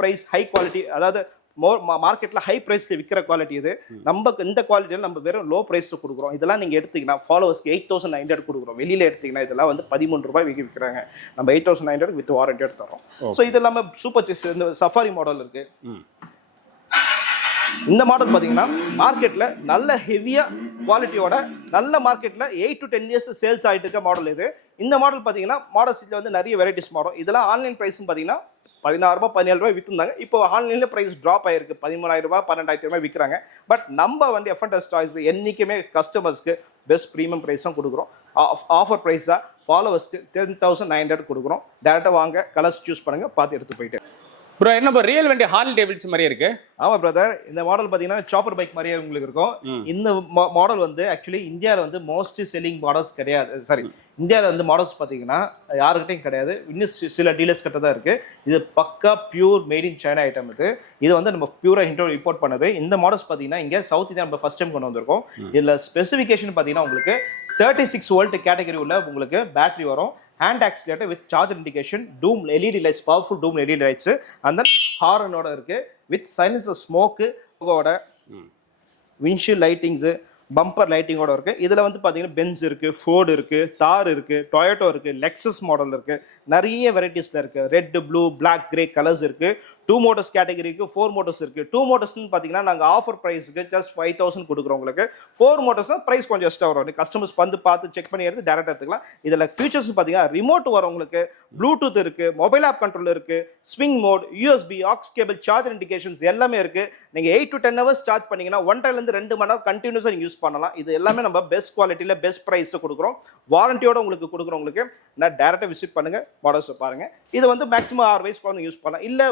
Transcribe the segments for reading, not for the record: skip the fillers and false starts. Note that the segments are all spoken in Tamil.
பிரைஸ் ஹை குவாலிட்டி, அதாவது மார்க்கெட்ல ஹை பிரைஸ்ல விற்கிற குவாலிட்டி இது. நம்ம இந்த குவாலிட்டியில் நம்ம வெறும் லோ பிரைஸ்ல கொடுக்குறோம். இதெல்லாம் நீங்க எடுத்தீங்கன்னா ஃபாலோவர்ஸ்க்கு 8900 கொடுக்குறோம். வெளியில எடுத்தீங்கன்னா இதெல்லாம் வந்து 13 ரூபாய் விற்கிறாங்க. நம்ம 8900 வித் வாரண்டி தரோம். ஸோ இது இல்லாமல் சூப்பர் செஸ் இந்த சஃபாரி மாடல் இருக்கு. இந்த மாடல் பார்த்தீங்கன்னா மார்க்கெட்ல நல்ல ஹெவியா குவாலிட்டியோட நல்ல மார்க்கெட்ல 8 to 10 இயர்ஸ் சேல்ஸ் ஆகிட்டு இருக்க மாடல் இது. இந்த மாடல் பார்த்தீங்கன்னா மாடல்ஸ்ல வந்து நிறைய வெரைட்டிஸ் மாடல். இதெல்லாம் ஆன்லைன் பிரைஸ் பார்த்தீங்கன்னா 16 ரூபாய் 17 ரூபாய் வித்துருந்தாங்க. இப்போ ஆன்லைன்ல பிரைஸ் ட்ராப் ஆயிருக்கு. 13,000 ரூபாய் 12,000 ரூபாய் விற்கிறாங்க. பட் நம்ம வந்து F&S டாய்ஸ் என்னைக்குமே கஸ்டமர்ஸ்க்கு பெஸ்ட் ப்ரீமியம் ப்ரைஸும் கொடுக்குறோம். ஆஃபர் ப்ரைஸாக ஃபாலோவர்ஸ்க்கு 10,900 கொடுக்குறோம். டேரெக்டாக வாங்க, கலர்ஸ் சூஸ் பண்ணுங்க, பார்த்து எடுத்து போயிட்டு. ப்ரோ என்ன ப்ரோ ரியல் வண்டி ஹார்லி டேவிட்சன் மாதிரியே இருக்கு? ஆமா பிரதர், இந்த மாடல் பாத்தீங்கன்னா சாப்பர் பைக் மாதிரியே உங்களுக்கு இருக்கும். இந்த மாடல் வந்து ஆக்சுவலி இந்தியாவில் வந்து மோஸ்ட் செல்லிங் மாடல்ஸ் கிடையாது. சாரி, இந்தியாவில் வந்து மாடல்ஸ் பார்த்தீங்கன்னா யாருக்கிட்டையும் கிடையாது. இன்னும் சில டீலர்ஸ் கிட்ட தான் இருக்கு. இது பக்கா pure made in China item. இது வந்து நம்ம பியூரா இம்போர்ட் பண்ணது. இந்த மாடல்ஸ் பார்த்தீங்கன்னா இங்கே சவுத் இந்தியா நம்ம ஃபர்ஸ்ட் டைம் கொண்டு வந்திருக்கோம். இதில் ஸ்பெசிஃபிகேஷன் பார்த்தீங்கன்னா உங்களுக்கு 36 வோல்ட் கேட்டகரி உள்ள உங்களுக்கு பேட்டரி வரும். Hand accelerator with charger indication, dome LED lights, powerful dome LED lights, அந்த ஹாரனோட இருக்கு with silencer smoke, windshield lightings, bumper லைட்டிங்கோட இருக்கு. இதுல வந்து பாத்தீங்கன்னா பென்ஸ் இருக்கு, ஃபோர்டு இருக்கு, தார் இருக்கு, டொயோட்டோ இருக்கு, லெக்ஸஸ் மாடல் இருக்கு, நிறைய வெரைட்டிஸ்ல இருக்கு. Red, blue, black, grey colours இருக்கு. 2 மோட்டர்ஸ் கேட்டகரிக்கு 4 மோட்டர்ஸ் இருக்கு. 2 மோட்டர்ஸ்னு பாத்தீங்கன்னா நாங்க ஆஃபர் பிரைஸ்க்கு ஜஸ்ட் 5,000 கொடுக்குறோம் உங்களுக்கு. 4 மோட்டர்ஸ் பிரைஸ் கொஞ்சம் எக்ஸ்ட்ரா வரும். கஸ்டமர்ஸ் வந்து பார்த்து செக் பண்ணி எடுத்து டேரக்டா எடுத்துக்கலாம். இதுல ஃபீச்சர்ஸ் பாத்தீங்கன்னா ரிமோட் வரும் உங்களுக்கு, ப்ளூடூத் இருக்கு, மொபைல் ஆப் கண்ட்ரோல் இருக்கு, swing mode, USB, aux cable, charger indications எல்லாமே இருக்கு. நீங்க 8 to 10 ஹவர்ஸ் சார்ஜ் பண்ணீங்கன்னா 1.5 to 2 மணி நேரம் கண்டினியூஸா நீங்க யூஸ் பண்ணலாம். இது எல்லாமே நம்ம பெஸ்ட் குவாலிட்டியில பெஸ்ட் பிரைஸ் கொடுக்குறோம். வாரண்டியோட உங்களுக்கு கொடுக்குறோம். உங்களுக்கு நான் டைரக்டா விசிட் பண்ணுங்க, மாடல்ஸ் பாருங்க. இது வந்து மேக்ஸிமம் 6 வயசு குழந்தை யூஸ் பண்ணலாம். இல்ல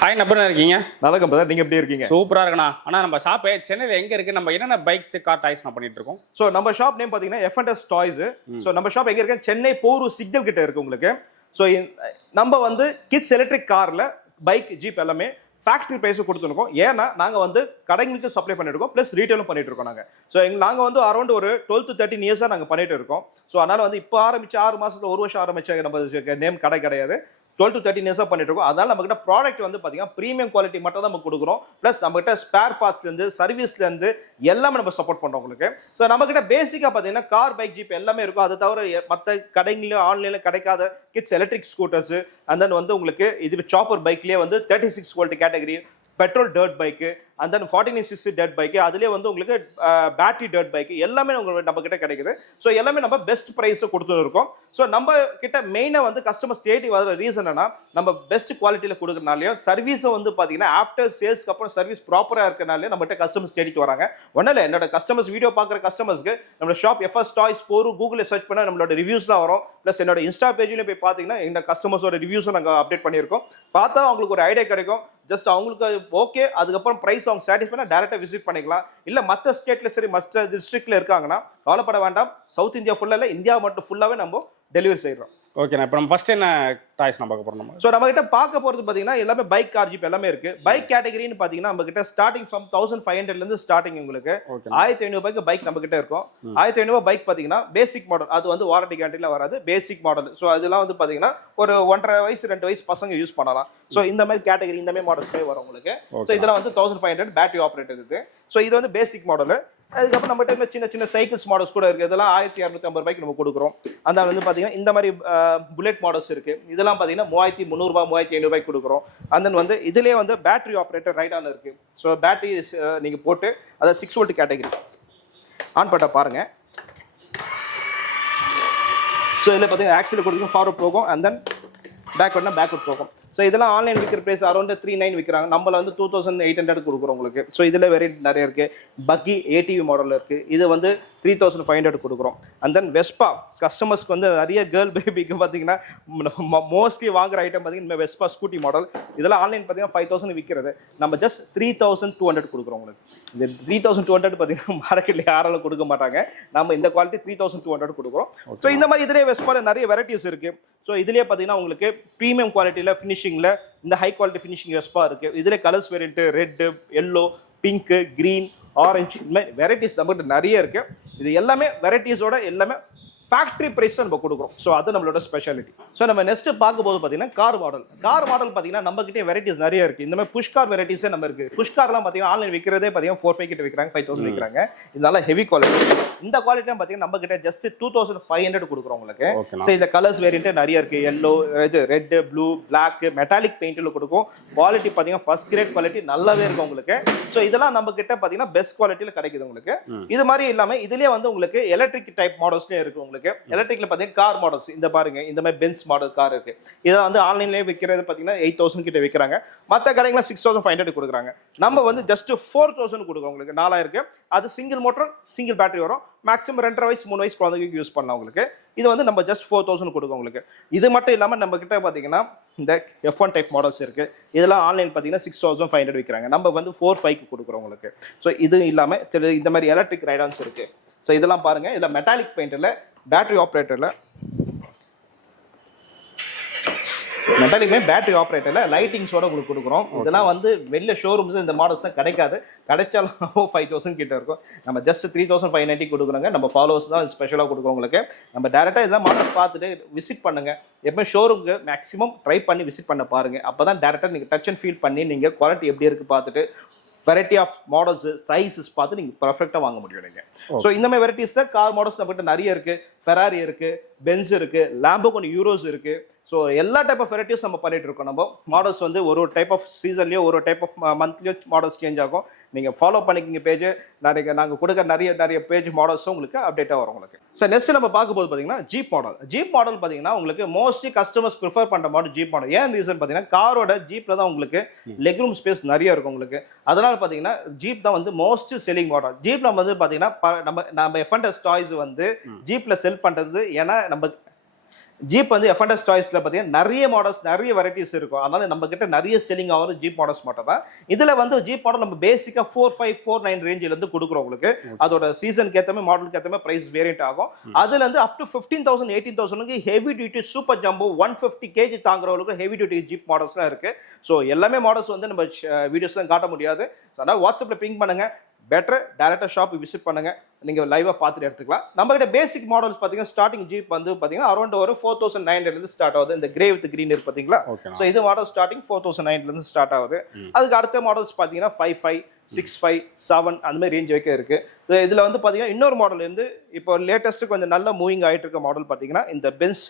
ஹாய், நம்பர் இருக்கீங்க? நல்லா பிரதர், நீங்க எப்படி இருக்கீங்க? சூப்பரா இருக்கண்ணா. ஆனா நம்ம ஷாப் சென்னையில எங்க இருக்கு? நம்ம என்னென்ன பைக்ஸ், கார், டாய்ஸ் நான் பண்ணிட்டு இருக்கோம். சோ நம்ம ஷாப் நேம் பாத்தீங்கன்னா F&S டாய்ஸ். சோ நம்ம ஷாப் எங்க இருக்கு? சென்னை போரூர் சிக்னல் கிட்ட இருக்கு உங்களுக்கு. ஸோ நம்ம வந்து கிட்ஸ் எலக்ட்ரிக் காரில் பைக், ஜீப் எல்லாமே ஃபேக்ட்ரி ப்ரைஸும் கொடுத்துருக்கோம். ஏன்னா நாங்கள் வந்து கடைங்களுக்கு சப்ளை பண்ணிட்டு ப்ளஸ் ரீட்டைலும் பண்ணிட்டு இருக்கோம் நாங்கள். ஸோ நாங்கள் வந்து அரௌண்ட் ஒரு 12 to 13 இயர்ஸாக நாங்கள் பண்ணிட்டு இருக்கோம். ஸோ அதனால வந்து இப்போ ஆரம்பிச்சு 6 மாசத்துல 1 வருஷம் ஆரம்பிச்ச நம்ம நேம் கடை கிடையாது. 12 to 13 இயர்ஸாக பண்ணிட்டு இருக்கோம். அதனால நம்ம கிட்ட ப்ராடக்ட் வந்து பார்த்தீங்கன்னா ப்ரீமியம் குவாலிட்டி மட்டும் தான் நம்ம கொடுக்குறோம். ப்ளஸ் நம்ம கிட்ட ஸ்பேர் பார்ட்ஸ்லேருந்து சர்வீஸ்லேருந்து எல்லாமே நம்ம சப்போர்ட் பண்ணுறோம் உங்களுக்கு. ஸோ நம்ம கிட்ட பேசிக்காக பார்த்தீங்கன்னா கார், பைக், ஜீப் எல்லாமே இருக்கும். அதை தவிர மற்ற கடைகளிலும் ஆன்லைனில் கிடைக்காத kids electric scooters, and then வந்து உங்களுக்கு இது சாப்பர் பைக்லேயே வந்து 36 volt category, petrol dirt bike, and then 1460 dirt bike, அதுலேயே வந்து உங்களுக்கு பேட்டரி டர்ட் பைக்கு எல்லாமே உங்களுக்கு நம்ம கிட்ட கிடைக்குது. ஸோ எல்லாமே நம்ம பெஸ்ட் ப்ரைஸை கொடுத்துட்டு இருக்கோம். ஸோ நம்ம கிட்ட மெயினாக வந்து கஸ்டமர் ஸ்டேட்டி வர ரீசன் என்னன்னா நம்ம பெஸ்ட் குவாலிட்டியில் கொடுக்குறனாலையும் சர்வீஸை வந்து பார்த்தீங்கன்னா ஆஃப்டர் சேல்ஸ்க்கு அப்புறம் சர்வீஸ் ப்ராப்பராக இருக்கிறனாலே நம்மகிட்ட கஸ்டமர் ஸ்டேட்டிக்கு வராங்க. ஒன்றும் இல்லை, என்னோட கஸ்டமர்ஸ் வீடியோ பார்க்குற கஸ்டமர்ஸ்க்கு நம்மளோட ஷாப் F&S டாய்ஸ் போரும் கூகுளில் சர்ச் பண்ணால் நம்மளோட ரிவ்யூஸ் தான் வரும். ப்ளஸ் என்னோட இன்ஸ்டா பேஜ்லையும் போய் பார்த்தீங்கன்னா இந்த கஸ்டமர்ஸோட ரிவ்யூஸும் நாங்கள் அப்டேட் பண்ணியிருக்கோம். பார்த்தா அவங்களுக்கு ஒரு ஐடியா கிடைக்கும். ஜஸ்ட் அவங்களுக்கு ஓகே, அதுக்கப்புறம் பிரைஸ் அவங்க சாட்டிஸ்ஃபைனா டேரக்டா விசிட் பண்ணிக்கலாம். இல்ல மற்ற ஸ்டேட்ல சரி மற்ற டிஸ்ட்ரிக்ட்ல இருக்காங்கன்னா கவலைப்பட வேண்டாம். சவுத் இந்தியா ஃபுல்லா இல்ல, இந்தியா மட்டும் ஃபுல்லாவே நம்ம டெலிவரி செய்யறோம். ஓகே, இப்போ நம்ம ஃபர்ஸ்ட் என்ன டாய்ஸ் நான் பார்க்க போறோம். ஸோ நம்ம கிட்ட பார்க்க போறது பாத்தீங்கன்னா எல்லாமே பைக், கார், ஜீப் எல்லாமே இருக்கு. பைக் கேட்டகரின்னு பாத்தீங்கன்னா நம்ம கிட்ட ஸ்டார்டிங் ஃப்ரம் 1500 இருந்து ஸ்டார்டிங் உங்களுக்கு 1500 ரூபாய்க்கு பைக் நம்ம கிட்ட இருக்கும். 1500 ரூபாய் பைக் பாத்தீங்கன்னா பேசிக் மாடல், அது வந்து வாரண்டி கேரண்டில வராது, பேசிக் மாடல். ஸோ அதெல்லாம் வந்து பாத்தீங்கன்னா ஒரு 1.5 வயசு 2 வயசு பசங்க யூஸ் பண்ணலாம். ஸோ இந்த மாதிரி கேட்டகரி, இந்த மாதிரி மாடல்ஸ் வரும் உங்களுக்கு. ஸோ இதெல்லாம் வந்து 1500 பேட்டரி ஆப்ரேட்டர் இருக்கு. ஸோ இது வந்து பேசிக் மாடல். அதுக்கப்புறம் நம்ம கிட்ட சின்ன சின்ன சைக்கிள்ஸ் மாடல்ஸ் கூட இருக்கு. இதெல்லாம் 1250 ரூபாய்க்கு நம்ம கொடுக்குறோம். அந்த வந்து பாத்தீங்கன்னா இந்த மாதிரி புல்லட் மாடல்ஸ் இருக்கு. இதெல்லாம் பாத்தீங்கன்னா 3300 ரூபாய் 3500 ரூபாய்க்கு கொடுக்குறோம். அந்த வந்து இதுலயே வந்து பேட்டரி ஆப்ரேட்டர் ரைட் ஆன் இருக்கு. ஸோ பேட்டரி நீங்க போட்டு அதாவது 6 வோல்ட் கேட்டகரி ஆன் பண்ண பாருங்க. ஸோ இதில் பார்த்தீங்கன்னா ஆக்சில் கொடுக்கும், ஃபார்வர்ட் போகும், அண்ட் தென் பேக்வர்ட்னா பேக்வர்ட் போகும். ஸோ இதெல்லாம் ஆன்லைன் விற்கிற ப்ரைஸ் அரௌண்ட் 3900 விற்கிறாங்க. நம்மள வந்து 2800 கொடுக்குறோம் உங்களுக்கு. ஸோ இதில் வெரைட்டி நிறைய இருக்கு. பக்கி ஏடிவி மாடல் இருக்கு. இது வந்து 3500 கொடுக்குறோம். அண்ட் தென் வெஸ்பா கஸ்டமர்ஸ்க்கு வந்து நிறைய கேர்ள் பேபிக்கு பார்த்தீங்கன்னா மோஸ்ட்லி வாங்குற ஐட்டம் பார்த்தீங்கன்னா வெஸ்பா ஸ்கூட்டி மாடல். இதெல்லாம் ஆன்லைன் பார்த்தீங்கன்னா 5000 விற்கிறது. நம்ம ஜஸ்ட் 3200 கொடுக்குறோம் உங்களுக்கு. இந்த 3200 பார்த்தீங்கன்னா மார்க்கெட்ல யாராலும் கொடுக்க மாட்டாங்க. நம்ம இந்த குவாலிட்டி 3200 கொடுக்குறோம். ஸோ இந்த மாதிரி இதுலேயே வெஸ்பால நிறைய வெரைட்டிஸ் இருக்கு. ஸோ இதுலேயே பார்த்தீங்கன்னா உங்களுக்கு ப்ரீமியம் குவாலிட்டியில் ஃபினிஷிங்கில் இந்த ஹை குவாலிட்டி ஃபினிஷிங் வெஸ்பா இருக்கு. இதில் colours variant red, yellow, pink, green, orange, இந்த மாதிரி வெரைட்டிஸ் நம்மகிட்ட நிறைய இருக்கு. இது எல்லாமே வெரைட்டிஸோட எல்லாமே ஃபேக்டரி பிரைஸ் நம்ம கொடுக்குறோம். ஸோ அது நம்மளோட ஸ்பெஷாலிட்டி. ஸோ நம்ம நெக்ஸ்ட் பார்க்கும்போது பார்த்தீங்கன்னா கார் மாடல் பார்த்தீங்கன்னா நம்ம கிட்டே வெரைட்டிஸ் நிறைய இருக்கு. இந்த மாதிரி புஷ் கார் வெரைட்டிஸே நம்ம இருக்கு. புஷ் கார்லாம் பார்த்தீங்கன்னா ஆன்லைன் விற்கிறதே பார்த்தீங்கன்னா 4,500 கிட்ட விற்கிறாங்க, 5,000 விற்கிறாங்க. இதனால ஹெவி குவாலிட்டி. இந்த குவாலிட்டிலாம் பார்த்தீங்கன்னா நம்ம கிட்ட ஜஸ்ட் 2,500 கொடுக்குறோம் உங்களுக்கு. ஸோ இந்த கலர்ஸ் வேரியன்ட் நிறைய இருக்கு. எல்லோ, இது ரெட், ப்ளூ, பிளாக், மெட்டாலிக் பெயிண்ட்ல கொடுக்கும். குவாலிட்டி பார்த்தீங்கன்னா ஃபர்ஸ்ட் கிரேட் குவாலிட்டி நல்லாவே இருக்கும் உங்களுக்கு. ஸோ இதெல்லாம் நம்ம கிட்ட பார்த்தீங்கன்னா பெஸ்ட் குவாலிட்டியில கிடைக்குது உங்களுக்கு. இது மாதிரி இல்லாம இதுலயே வந்து உங்களுக்கு எலக்ட்ரிக் டைப் மாடல்ஸ்லயே இருக்கு உங்களுக்கு. எலக்ட்ரிக்ல பாத்தீங்கன்னா கார் மாடல்ஸ் இந்த பாருங்க, இந்த மாதிரி பென்ஸ் மாடல் கார் இருக்கு. இதை வந்து ஆன்லைன்லயே விற்கிறது பாத்தீங்கன்னா 8,000 கிட்ட விற்கிறாங்க. மற்ற கடைகள 6,500 கொடுக்குறாங்க. நம்ம வந்து ஜஸ்ட் 4,000 கொடுக்குறோம் உங்களுக்கு. 4,000 இருக்கு. அது சிங்கிள் மோட்டர், சிங்கிள் பேட்டரி வரும். மேக்ஸிமம் 2.5 வயசு 3 வயசு குழந்தைக்கு யூஸ் பண்ணலாம் உங்களுக்கு. இது வந்து நம்ம ஜஸ்ட் 4,000 கொடுக்கும் உங்களுக்கு. இது மட்டும் இல்லாம நம்ம கிட்ட பாத்தீங்கன்னா இந்த F1 டைப் மாடல்ஸ் இருக்கு. இதெல்லாம் ஆன்லைன் பாத்தீங்கன்னா 6,500 விற்கிறாங்க. நம்ம வந்து 4,500 கொடுக்குறோம் உங்களுக்கு. ஸோ இது இல்லாம இந்த மாதிரி எலக்ட்ரிக் ரைடான்ஸ் இருக்கு. ஸோ இதெல்லாம் பாருங்க, இதுல மெட்டாலிக் பெயிண்ட்ல, பேட்டரி ஆப்ரேட்டர்ல, பேட்டரி ஆப்ரேட்டர்ல லைட்டிங்ஸோட உங்களுக்கு கொடுக்குறோம். இதெல்லாம் வந்து வெளில ஷோரூம்ஸ் இந்த மாடல்ஸ் தான் கிடைக்காது. கிடைச்சாலும் 5,000 கிட்ட இருக்கும். நம்ம ஜஸ்ட் 3,590 கொடுக்குறோங்க. நம்ம ஃபாலோவர்ஸ் தான் ஸ்பெஷலாக கொடுக்குறோம் உங்களுக்கு. நம்ம டேரெக்டாக இதெல்லாம் மாடல் பார்த்துட்டு விசிட் பண்ணுங்க. எப்பவுமே ஷோரூமுக்கு மேக்ஸிமம் ட்ரை பண்ணி விசிட் பண்ண பாருங்க. அப்பதான் டேரெக்டாக நீங்கள் டச் அண்ட் ஃபீல் பண்ணி நீங்கள் குவாலிட்டி எப்படி இருக்கு பார்த்துட்டு வெரைட்டி ஆஃப் மாடல்ஸ், சைஸஸ் பார்த்து நீங்க பர்ஃபெக்ட்டா வாங்க முடியும் நீங்க. ஸோ இந்த மாதிரி வெரைட்டிஸ் தான் கார் மாடல்ஸ் நம்மகிட்ட நிறைய இருக்கு. ஃபெராரி இருக்கு, பென்ஸ் இருக்கு, லாம்போர்கினி யூரோஸ் இருக்கு. ஸோ எல்லா டைப் ஆஃப் வெரைட்டிஸ் நம்ம பண்ணிட்டு இருக்கோம். நம்ம மாடல்ஸ் வந்து ஒரு டைப் ஆஃப் சீசன்லயோ ஒரு டைப் ஆஃப் மந்த்லயோ மாடல்ஸ் சேஞ்ச் ஆகும். நீங்க ஃபாலோ பண்ணிக்கிங்க பேஜ். நாங்கள் கொடுக்க நிறைய பேஜ் மாடல்ஸும் உங்களுக்கு அப்டேட்டாக வரும் உங்களுக்கு. ஸோ நெக்ஸ்ட் நம்ம பார்க்கும்போது பார்த்தீங்கன்னா ஜீப் மாடல் பார்த்தீங்கன்னா உங்களுக்கு மோஸ்ட்லி கஸ்டமர்ஸ் ப்ரிஃபர் பண்ணுற மாடல் ஜீப் மாடல். ஏன் ரீசன் பார்த்தீங்கன்னா காரோட ஜீப்ல தான் உங்களுக்கு லெக் ரூம் ஸ்பேஸ் நிறைய இருக்கும் உங்களுக்கு. அதனால பார்த்தீங்கன்னா ஜீப் தான் வந்து மோஸ்ட் செல்லிங் மாடல். ஜீப்ல வந்து பார்த்தீங்கன்னா நம்ம F&S டாய்ஸ் வந்து ஜீப்ல செல் பண்றது. ஏன்னா நம்ம ஜீப் வந்து F&S டாய்ஸ்ல பார்த்தீங்கன்னா நிறைய மாடல்ஸ், நிறைய வெரைட்டிஸ் இருக்கும். அதனால நம்ம கிட்ட நிறைய செல்லிங் ஆகும் ஜீப் மாடல்ஸ் மட்டும் தான். இதுல வந்து ஜீப் மாடல் நம்ம பேசிக்கா 4,500, 4,900 ரேஞ்சில இருந்து கொடுக்குறோம் உங்களுக்கு. அதோட சீசனுக்கு ஏற்ற மாதிரி, மாடலுக்கு ஏற்ற மாதிரி பிரைஸ் வேரியன்ட் ஆகும். அதுல இருந்து up to 15,000, 18,000 heavy duty super jumbo 150 kg தாங்குறவங்களுக்கு ஹெவி டியூட்டி ஜீப் மாடல்ஸ்லாம் இருக்கு. ஸோ எல்லாமே மாடல்ஸ் வந்து நம்ம வீடியோஸ் தான் காட்ட முடியாது. அதனால வாட்ஸ்அப்ல பிங் பண்ணுங்க. பெட்டர் டைரக்டா ஷாப் விசிட் பண்ணுங்க. நீங்க லைவா பார்த்துட்டு எடுத்துக்கலாம். நம்ம கிட்ட பேசிக் மாடல்ஸ் பாத்தீங்கன்னா ஸ்டார்டிங் ஜீப் வந்து பாத்தீங்கன்னா அரௌண்ட் ஒரு 4,900 இருந்து ஸ்டார்ட் ஆகுது. இந்த கிரே வித் கிரீன் இருக்கு பாத்தீங்களா. சோ இது மாடல் ஸ்டார்டிங் 4,900 இருந்து ஸ்டார்ட் ஆகுது. அதுக்கு அடுத்த மாடல்ஸ் பாத்தீங்கன்னா 5,500, 6,500, 7 அந்த மாதிரி ரேஞ்ச் வரைக்கும் இருக்கு. இதுல வந்து பாத்தீங்கன்னா இன்னொரு மாடல் வந்து இப்போ லேட்டஸ்ட் கொஞ்சம் நல்ல மூவிங் ஆயிட்டு இருக்க மாடல் பாத்தீங்கன்னா இந்த Benz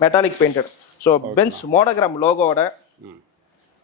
metallic painted. So Benz monogram லோகோட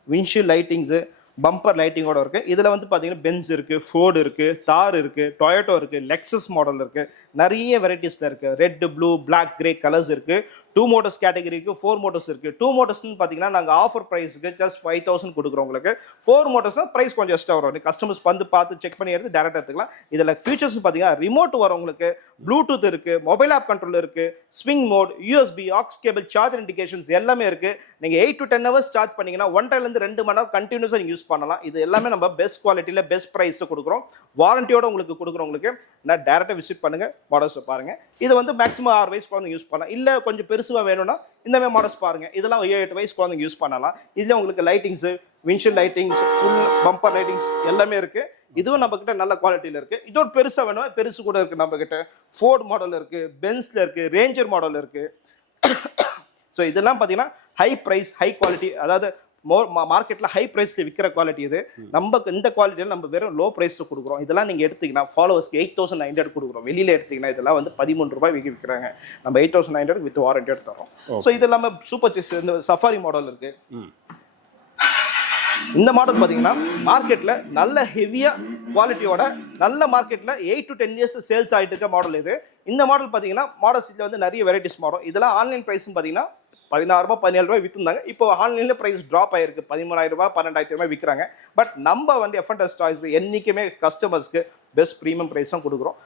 விண்ட்ஷீல்ட் லைட்டிங்ஸ், பம்பர் லைட்டிங்கோட இருக்கு. இதுல வந்து பாத்தீங்கன்னா பென்ஸ் இருக்கு, ஃபோர்டு இருக்கு, தார் இருக்கு, டொயோட்டோ இருக்கு, லெக்ஸஸ் மாடல் இருக்கு. நிறைய வெரைட்டிஸ்ல இருக்கு. Red, blue, black, grey colours இருக்கு. 2 மோட்டர்ஸ் கேட்டகரி இருக்கு, 4 மோட்டர்ஸ் இருக்கு. 2 மோட்டர்ஸ்னு பாத்தீங்கன்னா நாங்க ஆஃபர் பிரைஸ்க்கு ஜஸ்ட் 5,000 கொடுக்குறோம் உங்களுக்கு. 4 மோட்டர்ஸ் பிரைஸ் கொஞ்சம் எக்ஸ்ட்ரா வரும். கஸ்டமர்ஸ் வந்து பார்த்து செக் பண்ணி எடுத்து டேரக்டா எடுத்துக்கலாம். இதுல ஃபீச்சர்ஸ் பாத்தீங்கன்னா ரிமோட் வரும் உங்களுக்கு, ப்ளூடூத் இருக்கு, மொபைல் ஆப் கண்ட்ரோல் இருக்கு, swing mode, USB, aux cable, charger indications எல்லாமே இருக்கு. நீங்க 8 to 10 hours சார்ஜ் பண்ணீங்கன்னா 1.5 to 2 மணி நேரம் கண்டினியூஸா நீங்க யூஸ் பண்ணலாம். இது எல்லாமே நம்ம பெஸ்ட் குவாலிட்டியில பெஸ்ட் பிரைஸ் கொடுக்குறோம். வாரண்டியோட உங்களுக்கு கொடுக்குறோம் உங்களுக்கு. நான் டைரக்டா விசிட் பண்ணுங்க, மாடல்ஸ் பாருங்க. இது வந்து மேக்ஸிமம் 6 வயசு குழந்தைங்க யூஸ் பண்ணலாம். இல்ல கொஞ்சம் பெருசுவா வேணும்னா இந்த மாதிரி மாடல்ஸ் பாருங்க. இதெல்லாம் 7-8 வயசு குழந்தைங்க யூஸ் பண்ணலாம். இதுல உங்களுக்கு lightings, windshield lightings, full bumper lightings எல்லாமே இருக்கு. இதுவும் நம்ம கிட்ட நல்ல குவாலிட்டியில இருக்கு. இதோட பெருசா வேணும், பெருசு கூட இருக்கு நம்ம கிட்ட. ஃபோர்ட் மாடல் இருக்கு, பென்ஸ்ல இருக்கு, ரேஞ்சர் மாடல் இருக்கு. ஸோ இதெல்லாம் பார்த்தீங்கன்னா ஹை ப்ரைஸ், ஹை குவாலிட்டி, அதாவது மார்க்கெட்ல ஹை பிரைஸ்ல விற்கிற குவாலிட்டி இது. நம்ம இந்த குவாலிட்டியில் நம்ம வெறும் லோ பிரைஸ்ல கொடுக்குறோம். இதெல்லாம் நீங்க எடுத்தீங்கன்னா ஃபாலோவர்ஸ்க்கு 8,900 கொடுக்குறோம். வெளியில எடுத்தீங்கன்னா இதெல்லாம் வந்து 13 ரூபாய் விற்கிறாங்க. நம்ம 8,900 வித் வாரண்டி தரோம். ஸோ இது இல்லாமல் சூப்பர் சிஸ் இந்த சஃபாரி மாடல் இருக்கு. இந்த மாடல் பார்த்தீங்கன்னா மார்க்கெட்ல நல்ல ஹெவியா குவாலிட்டியோட நல்ல மார்க்கெட்ல 8 to 10 years சேல்ஸ் ஆகிட்டு இருக்க மாடல் இது. இந்த மாடல் பார்த்தீங்கன்னா மாடல்ஸ்ல வந்து நிறைய வெரைட்டிஸ் மாடல். இதெல்லாம் ஆன்லைன் பிரைஸ் பார்த்தீங்கன்னா 16 ரூபாய் 17 ரூபாய் வித்துருந்தாங்க. இப்போ ஆன்லைன்ல பிரைஸ் ட்ராப் ஆயிருக்கு. 13,000 ரூபாய் 12,000 ரூபாய் விற்கிறாங்க. பட் நம்ம வந்து F&S டாய்ஸ் என்னைக்குமே கஸ்டமர்ஸ்க்கு பெஸ்ட் ப்ரீமியம் ப்ரைஸ் தான் கொடுக்குறோம்.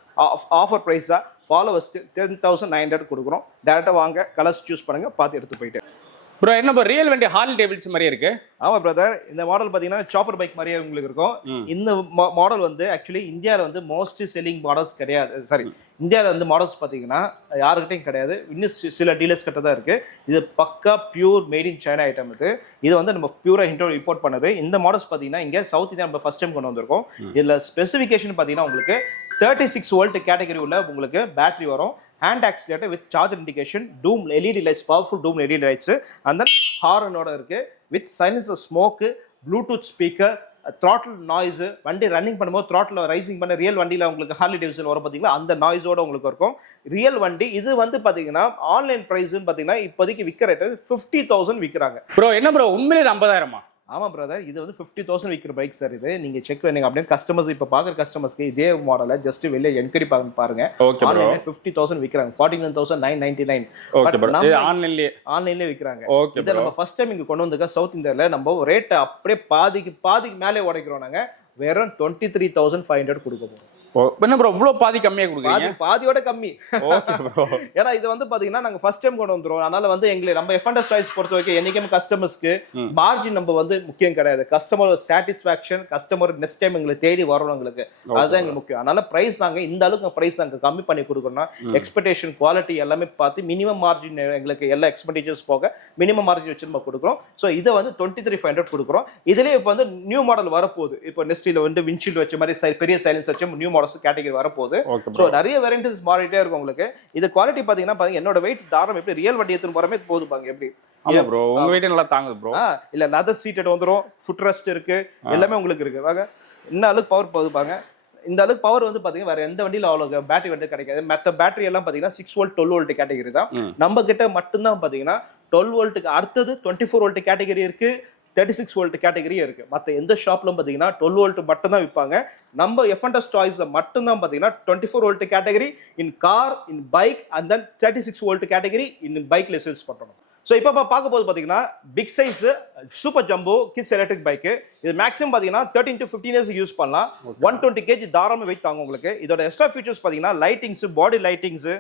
ஆஃபர் ப்ரைஸா ஃபாலோவர்ஸ்க்கு 10,900 கொடுக்குறோம். டேரக்டா வாங்க, கலர்ஸ் சூஸ் பண்ணுங்க, பார்த்து எடுத்து போயிட்டு. ப்ரோ என்ன ப்ரோ ரியல் வண்டி ஹார்லி டேவிட்சன் மாதிரியே இருக்கு? ஆமா பிரதர், இந்த மாடல் பாத்தீங்கன்னா சாப்பர் பைக் மாதிரியே உங்களுக்கு இருக்கும். இந்த மாடல் வந்து ஆக்சுவலி இந்தியாவில் வந்து மோஸ்ட் செல்லிங் மாடல்ஸ் கிடையாது. சாரி, இந்தியாவில் வந்து மாடல்ஸ் பார்த்தீங்கன்னா யாருக்கிட்டையும் கிடையாது. இன்னும் சில டீலர்ஸ் கிட்ட தான் இருக்கு. இது பக்கா pure made in China item. இது வந்து நம்ம பியூரா இம்போர்ட் பண்ணது. இந்த மாடல்ஸ் பார்த்தீங்கன்னா இங்கே சவுத் இந்தியா நம்ம ஃபர்ஸ்ட் டைம் கொண்டு வந்திருக்கோம். இதில் ஸ்பெசிஃபிகேஷன் பார்த்தீங்கன்னா உங்களுக்கு 36 வோல்ட் கேட்டகரி உள்ள உங்களுக்கு பேட்டரி வரும். Hand accelerator with charger indication, dome LED lights, powerful dome LED lights, and then ஹாரனோட இருக்கு with silencer smoke, bluetooth speaker, throttle noise, வண்டி ரன்னிங் பண்ணும்போது த்ராட்டில் ரைசிங் பண்ண ரியல் வண்டியில் உங்களுக்கு ஹார்லி டேவிட்சன் வரும் பார்த்தீங்களா, அந்த நாய்ஸோட உங்களுக்கு இருக்கும் ரியல் வண்டி. இது வந்து பார்த்தீங்கன்னா ஆன்லைன் ப்ரைஸ்ன்னு பார்த்தீங்கன்னா இப்போதைக்கு விற்கிற ரேட்டு 50,000 விற்கிறாங்க. ப்ரோ என்ன ப்ரோ உண்மையிலே 50,000? ஆமா பிரதர், இது வந்து 50,000 விற்கிற பைக் சார். இது நீங்க செக் பண்ணீங்க அப்படியே கஸ்டமர்ஸ் இப்ப பாக்குற கஸ்டமர்ஸ்க்கு இதே மாடலை ஜஸ்ட் வெளியே என்கொயரி பாருங்க. ஓகே ப்ரோ, 50,000 விற்கிறாங்க, 49,999. ஓகே ப்ரோ, இது ஆன்லைன்லயே விற்கிறாங்க. ஓகே, இத நம்ம ஃபர்ஸ்ட் டைம் இங்க கொண்டு வந்திருக்க சவுத் இந்தியால நம்ம ரேட் அப்படியே பாதிக்கு மேலே உடைக்கிறோம். நாங்க வெறும் 23,500 கொடுக்க போறோம். என்ன ப்ரோ இவ்ளோ பாதி கம்மியா கொடுக்குறீங்க? பாதியோட கம்மி. ஓகே ப்ரோ, ஏன்னா இது வந்து பாத்தீங்கன்னா நாங்க ஃபர்ஸ்ட் டைம் கொண்டு வந்துறோம். அதனால வந்து நம்ம F&S டாய்ஸ் பொறுத்த வரைக்கும் என்னைக்குமே கஸ்டமர்ஸ்க்கு மார்ஜின் நம்ம வந்து முக்கியம் கிடையாது. Customer satisfaction, customer next time எங்களை தேடி வரணும், எங்களுக்கு அதுதான் எங்களுக்கு முக்கியம். அதனால பிரைஸ் நாங்க இந்த அளவுக்கு பிரைஸ் நாங்க கம்மி பண்ணி கொடுக்கறோம்னா எக்ஸ்பெக்டேஷன் குவாலிட்டி எல்லாமே பார்த்து மினிமம் மார்ஜின் எங்களுக்கு எல்லா எக்ஸ்பெண்டிச்சர்ஸ் போக மினிமம் மார்ஜின் வச்சு நம்ம கொடுக்குறோம். ஸோ இதை வந்து 23,500 கொடுக்குறோம். இதுலயே இப்போ வந்து நியூ மாடல் வரப்போகுது. இப்போ நெக்ஸ்ட்ல வந்து விண்ட்ஷீல்டு வச்ச மாதிரி பெரிய சைலன்ஸ் வச்ச நியூ மாடல்ஸ் கேட்டகரி வரப்போகுது. ஸோ நிறைய வெரைட்டிஸ் மாறிட்டே இருக்கும் உங்களுக்கு. இது குவாலிட்டி பாத்தீங்கன்னா என்னோட வெயிட் தாராளம் எப்படி ரியல் வண்டி எடுத்துன்னு போறமே போகுது பாங்க எப்படி. ஆமா ப்ரோ, உங்க வெயிட் நல்லா தாங்குது ப்ரோ. இல்ல லெதர் சீட்டட் வந்துரும், ஃபுட் ரெஸ்ட் இருக்கு, எல்லாமே உங்களுக்கு இருக்கு. வாங்க என்ன அளவுக்கு பவர் போகுது பாங்க. இந்த அளவுக்கு பவர் வந்து பாத்தீங்கன்னா வேற எந்த வண்டியில அவ்வளவு பேட்டரி வந்து கிடைக்காது. மற்ற பேட்டரி எல்லாம் பாத்தீங்கன்னா 6 வோல்ட் 12 வோல்ட் கேட்டகரி தான். நம்ம கிட்ட மட்டும்தான் பாத்தீங்கன்னா 12 வோல்ட்டுக்கு அடுத்தது 24 வோல்ட் கேட்டகரி இருக்கு, 36 வோல்ட் கேட்டகரி இருக்கு. மற்ற எந்த ஷாப்லும் பாத்தீங்கன்னா 12 வோல்ட் மட்டும் தான் விற்பாங்க. நம்ம F&S டாய்ஸ்ல மட்டும் தான் பாத்தீங்கன்னா 24 volt category in car, in bike, and then 36 volt category in பைக்ல சேல்ஸ் பண்றோம். ஸோ இப்போ பார்க்க போது பார்த்தீங்கன்னா big size super jumbo kids electric bike. இது மேக்ஸிமம் பார்த்தீங்கன்னா 13 to 15 இயர்ஸ் யூஸ் பண்ணலாம். 120 kg தாராளமாக வெயிட் தாங்க உங்களுக்கு. இதோட எக்ஸ்ட்ரா ஃபீச்சர்ஸ் பார்த்தீங்கன்னா லைட்டிங்ஸ், பாடி லைட்டிங்ஸ்,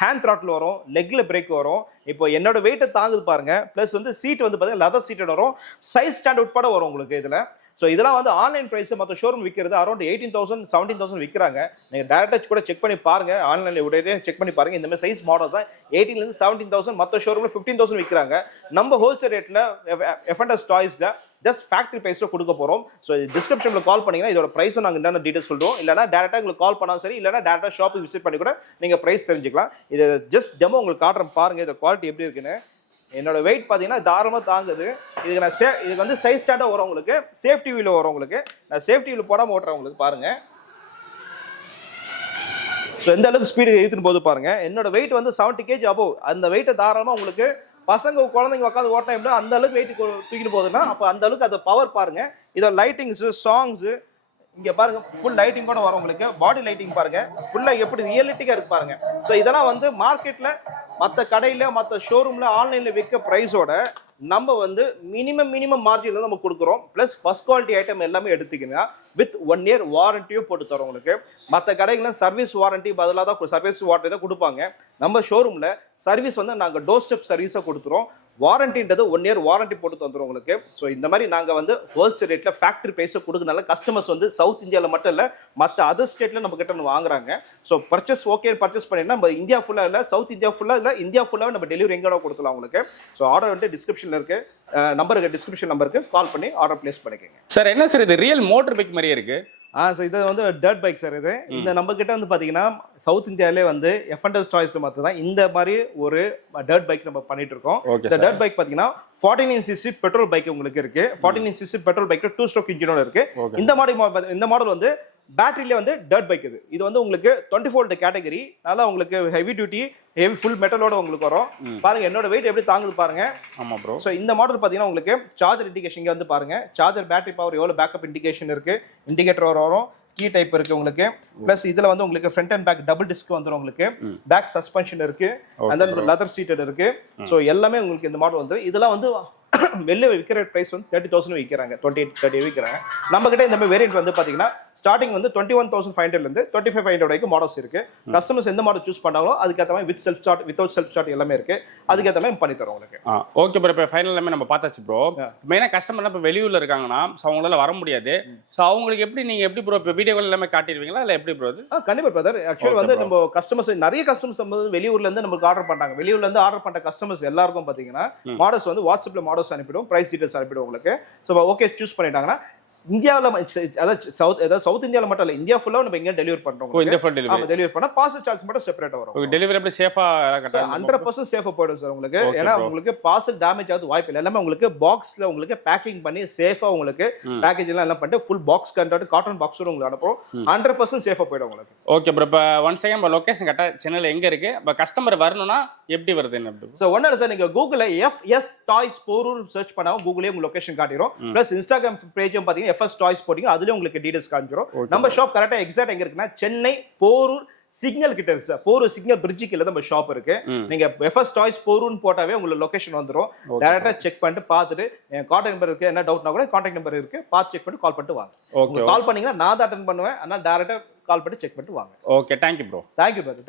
ஹேண்ட் த்ராட்டில் வரும், லெக்ல பிரேக் வரும். இப்போ என்னோட வெயிட்டை தாங்குது பாருங்க. பிளஸ் வந்து சீட் வந்து பார்த்தீங்கன்னா லெதர் சீட்டட் வரும், சைஸ் ஸ்டாண்ட் உட்பட வரும் உங்களுக்கு இதில். ஸோ இதெல்லாம் வந்து ஆன்லைன் ப்ரைஸ் மற்ற ஷோரூம் விற்கிறது அரௌண்ட் 18,000 17,000 விற்கிறாங்க. நீங்கள் டேரக்டாக கூட செக் பண்ணி பாருங்க, ஆன்லைனில் உடனே செக் பண்ணி பாருங்க. இந்த மாதிரி சைஸ் மாடல் தான் 18,000 17,000, மற்ற ஷோரூமில் 15,000 விற்கிறாங்க. நம்ம ஹோல்சேல் ரேட்டில் F&S டாய்ஸில் ஜஸ்ட் ஃபேக்டரி ப்ரைஸில் கொடுக்க போகிறோம். ஸோ டிஸ்கிரிப்ஷனில் கால் பண்ணீங்கன்னா இதோட ப்ரைஸும் நாங்கள் என்னென்ன டீட்டெயில்ஸ் சொல்லுவோம். இல்லைனா டேரெக்டாக உங்களுக்கு கால் பண்ணாலும் சரி, இல்லைனா டேரெக்டாக ஷாப்புக்கு விசிட் பண்ணி கூட நீங்கள் ப்ரைஸ் தெரிஞ்சுக்கலாம். இது ஜஸ்ட் டெமோ உங்களுக்கு காட்டுறேன் பாருங்கள், இந்த குவாலிட்டி எப்படி இருக்குன்னு. என்னோட வெயிட் பார்த்தீங்கன்னா தாராளமாக தாங்குது. இதுக்கு நான் இதுக்கு வந்து சைஸ் ஸ்டாண்டாக வரும் உங்களுக்கு, சேஃப்டி வீல் வரும் உங்களுக்கு. நான் சேஃப்டி வீல் போடாமல் ஓட்டுறேன் உங்களுக்கு பாருங்க. ஸோ எந்த அளவுக்கு ஸ்பீடு ஏற்றுன்னு போது பாருங்க. என்னோட வெயிட் வந்து 70 kg அபோவ். அந்த வெயிட்டை தாராளமாக உங்களுக்கு பசங்க குழந்தைங்க உட்காந்து ஓட்டினா எப்படி அந்த அளவுக்கு வெயிட் தூக்கிட்டு போகுதுன்னா அப்போ அந்த அளவுக்கு அது பவர் பாருங்க. இதோட லைட்டிங்ஸு, சாங்ஸு இங்க பாருங்க, ஃபுல் லைட்டிங் கூட வரும் உங்களுக்கு. பாடி லைட்டிங் பாருங்க, ஃபுல்லா எப்படி ரியலிட்டிக்கா இருக்கு பாருங்க. ஸோ இதெல்லாம் வந்து மார்க்கெட்ல மற்ற கடையில மற்ற ஷோரூம்ல ஆன்லைன்ல விற்க பிரைஸோட நம்ம வந்து மினிமம் மார்ஜின்ல நம்ம கொடுக்குறோம். பிளஸ் ஃபர்ஸ்ட் குவாலிட்டி ஐட்டம் எல்லாமே எடுத்துக்கிங்க வித் 1 year வாரண்டியும் போட்டு தரோம் உங்களுக்கு. மற்ற கடைகள்ல சர்வீஸ் வாரண்டி பதிலாக தான் சர்வீஸ் வாரண்டி தான் கொடுப்பாங்க. நம்ம ஷோரூம்ல சர்வீஸ் வந்து நாங்கள் டோர் ஸ்டெப் சர்வீஸாக கொடுத்துறோம். வாரண்டின்றது 1 year வாரண்டி போட்டு தந்துடும் உங்களுக்கு. ஸோ இந்த மாதிரி நாங்கள் வந்து ஹோல்சேல் ரேட்டில் ஃபேக்டரி ப்ரைஸை கொடுக்கனால கஸ்டமர்ஸ் வந்து சவுத் இந்தியாவில் மட்டும் இல்லை மற்ற அதர் ஸ்டேட்டில் நம்ம கிட்ட வாங்குறாங்க. ஸோ பர்ச்சேஸ் ஓகே பர்ச்சேஸ் பண்ணினா நம்ம இந்தியா ஃபுல்லாக இல்லை, சவுத் இந்தியா ஃபுல்லாக இல்லை, இந்தியா ஃபுல்லாக நம்ம டெலிவரி எங்கேடா கொடுக்கலாம் உங்களுக்கு. ஸோ ஆர்டர் வந்து டிஸ்கிரிப்ஷனில் இருக்கு, நம்பருக்கு டிஸ்கிரிப்ஷன் நம்பருக்கு கால் பண்ணி ஆர்டர் பிளேஸ் பண்ணிக்கோங்க. சார் என்ன சார் இது ரியல் மோட்டர் பைக் மாதிரியே இருக்கு? சார் இது வந்து டர்ட் பைக் சார். இது இந்த நம்ம கிட்ட வந்து பாத்தீங்கன்னா சவுத் இந்தியாவிலே வந்து F&S டாய்ஸ் மட்டும் தான் இந்த மாதிரி ஒரு டர்ட் பைக் நம்ம பண்ணிட்டு இருக்கோம். இந்த டர்ட் பைக் பாத்தீங்கன்னா 49cc பெட்ரோல் பைக் உங்களுக்கு இருக்கு. 49cc பெட்ரோல் பைக் 2 ஸ்ட்ரோக் இன்ஜினோட இருக்கு. இந்த மாடல் வந்து பேட்டரியில வந்து டர்ட் பைக். இது வந்து உங்களுக்கு 24 வோல்ட் கேட்டகரி, நல்லா உங்களுக்கு ஹெவி டியூட்டி, ஹெவி ஃபுல் மெட்டலோட உங்களுக்கு வரும். பாருங்க என்னோட வெயிட் எப்படி தாங்குது பாருங்க. ஆமா ப்ரோ. ஸோ இந்த மாடல் பாத்தீங்கன்னா உங்களுக்கு சார்ஜர் இண்டிகேஷன் இங்க வந்து பாருங்க, சார்ஜர் பேட்டரி பவர் எவ்வளவு பேக்கப் இண்டிகேஷன் இருக்கு, இண்டிகேட்டர் வரும், கீ டைப் இருக்கு உங்களுக்கு. பிளஸ் இதுல வந்து உங்களுக்கு front and back double disc வந்துரும் உங்களுக்கு. பேக் சஸ்பென்ஷன் இருக்கு, and then லெதர் சீட்டட் இருக்கு. ஸோ எல்லாமே உங்களுக்கு இந்த மாடல் வந்து இதெல்லாம் வந்து வெளில விற்கிற பிரைஸ் வந்து 30,000 விற்கிறாங்க, 28-30 விற்கிறாங்க. நம்ம கிட்ட இந்த மாதிரி வேரியன்ட் வந்து பாத்தீங்கன்னா ஸ்டார்டிங் வந்து 21,500 இருந்து 25,500 வரைக்கும் மாடல்ஸ் இருக்கு. கஸ்டமர்ஸ் எந்த மாடல் சூஸ் பண்ணாங்களோ அதுக்கேற்ற மாதிரி with self start, without self start எல்லாமே இருக்கு. அதுக்கேற்ற மாதிரி பண்ணி தரோம் உங்களுக்கு. ஓகே ப்ரோ, இப்போ ஃபைனல் எல்லாமே நம்ம பார்த்தாச்சு ப்ரோ. மெயினாக கஸ்டமர்லாம் இப்போ வெளியூர்ல இருக்காங்கன்னா ஸோ அவங்களால வர முடியாது. ஸோ அவங்களுக்கு எப்படி நீங்க எப்படி ப்ரோ இப்போ வீடியோவில் எல்லாமே காட்டிடுவீங்களா இல்லை எப்படி ப்ரோ? கண்டிப்பா பிரதர். ஆக்சுவலி வந்து நம்ம கஸ்டமர்ஸ் நிறைய கஸ்டமர்ஸ் வந்து வெளியூர்ல இருந்து நமக்கு ஆர்டர் பண்றாங்க. வெளியூர்ல இருந்து ஆர்டர் பண்ண கஸ்டமர்ஸ் எல்லாருக்கும் பாத்தீங்கன்னா மாடல்ஸ் வந்து வாட்ஸ்அப்ல மாடல்ஸ் அனுப்பிடும், பிரைஸ் டீடைல்ஸ் அனுப்பிடும் உங்களுக்கு. ஸோ ஓகே சூஸ் பண்ணிட்டாங்கன்னா இந்தியாவில் அதாவது சவுத் இந்தியாவில் மட்டும் இல்லை, இந்தியா ஃபுல்லாக நம்ம எங்கேயும் டெலிவரி பண்றோம். இந்த ஃபுல் டெலிவரி. ஆமா, டெலிவரி பண்ணா பார்சல் சார்ஜ் மட்டும் செப்பரேட்டா வரும். டெலிவரி எப்படி சேஃபா கரெக்டா 100% சேஃபா போயிடும் சார் உங்களுக்கு. ஏன்னா உங்களுக்கு பார்சல் டேமேஜ் ஆகுது வாய்ப்பு இல்லை. எல்லாமே உங்களுக்கு பாக்ஸ்ல உங்களுக்கு பேக்கிங் பண்ணி சேஃபா உங்களுக்கு பேக்கேஜ் எல்லாம் பண்ணிட்டு ஃபுல் பாக்ஸ் கண்டென்ட் காட்டன் பாக்ஸோட உங்களுக்கு அனுப்புறோம். 100% சேஃபா போயிடும் உங்களுக்கு. Okay bro. இப்போ ஒன் செகண்ட் இப்போ லொகேஷன் கரெக்டா சென்னையில் எங்க இருக்கு? இப்போ கஸ்டமர் வரணும்னா எப்படி வருது என்ன? ஸோ ஒன்றும் இல்லை சார், நீங்க கூகுளில் FS டாய்ஸ் போரூர் சர்ச் பண்ணாலும் கூகுளே உங்க லொகேஷன் காட்டிடும். ப்ளஸ் இன்ஸ்டாகிராம் பேஜும் பார்த்தீங்கன்னா FS டாய்ஸ் போட்டீங்க, அதுலேயும் உங்களுக்கு டீடைல்ஸ் காமிச்சிடும். நம்ம ஷாப் கரெக்டாக எக்ஸாக்ட் எங்க இருக்குன்னா சென்னை போரூர் சிக்னல் கிட்ட இருக்கு சார். போரூர் சிக்னல் பிரிட்ஜு கீழ நம்ம ஷாப் இருக்கு. நீங்க FS டாய்ஸ் போரூர்னு போட்டாவே உங்களுக்கு லொகேஷன் வந்துரும். டைரக்டா செக் பண்ணிட்டு பார்த்துட்டு என் கான்டாக்ட் நம்பர் இருக்கு, என்ன டவுட்னா கூட கான்டாக்ட் நம்பர் இருக்கு, பார்த்து செக் பண்ணி கால் பண்ணிட்டு வாங்க. ஓகே. கால் பண்ணீங்கன்னா நான் தான் அட்டென்ட் பண்ணுவேன். அதனால டைரக்டா கால் பண்ணி செக் பண்ணிட்டு வாங்க. Okay, thank you bro. Thank you brother.